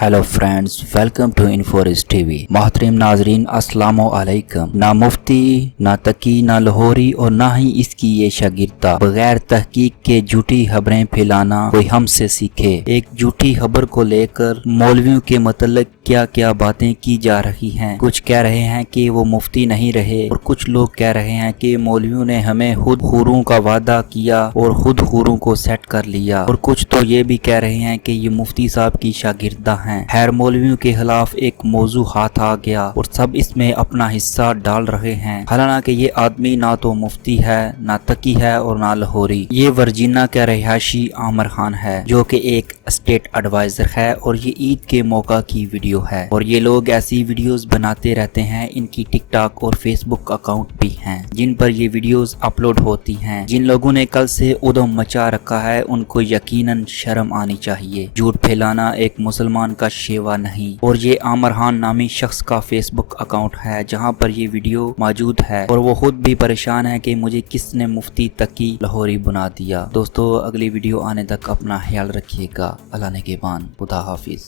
Hello friends, welcome to इन्फोरिस TV. मोहतरम नाजरीन, अस्सलामु अलैकुम। ना मुफ्ती, ना तकी, ना लाहौरी और ना ही इसकी ये शागिर्दा बगैर तहकीक के झूठी खबरें फैलाना कोई हमसे सीखे। एक झूठी खबर को लेकर मौलवियों के मतलब क्या क्या बातें की जा रही हैं। कुछ कह रहे हैं कि वो मुफ्ती नहीं रहे और कुछ लोग कह रहे हैं कि मौलवियों ने हमें खुद हुरों का वादा किया और खुद हुरों को सेट कर लिया, और कुछ तो ये भी कह रहे हैं कि ये मुफ्ती साहब की शागिर्दा हैं। खैर, मौलवियों के खिलाफ एक मौजू हाथ आ गया और सब इसमें अपना हिस्सा डाल रहे हैं। हालांकि ये आदमी ना तो मुफ्ती है, ना तकी है और ना लाहौरी। ये वर्जीनिया का रहायशी आमिर खान है, जो कि एक स्टेट एडवाइजर है, और ये ईद के मौका की वीडियो है। और ये लोग ऐसी वीडियोस बनाते रहते हैं। इनकी टिकटॉक और फेसबुक अकाउंट भी हैं, जिन पर ये वीडियोस अपलोड होती हैं। जिन लोगों ने कल से उधम मचा रखा है, उनको यकीनन शर्म आनी चाहिए। झूठ फैलाना एक मुसलमान का शेवा नहीं। और ये आमिर खान नामी शख्स का फेसबुक अकाउंट है, जहां पर ये वीडियो मौजूद है, और वो खुद भी परेशान है कि मुझे किसने मुफ्ती तकी लाहौरी बना दिया। दोस्तों, अगली वीडियो आने तक अपना ख्याल रखिएगा। अल्लाह ने के बान, खुदा हाफिज।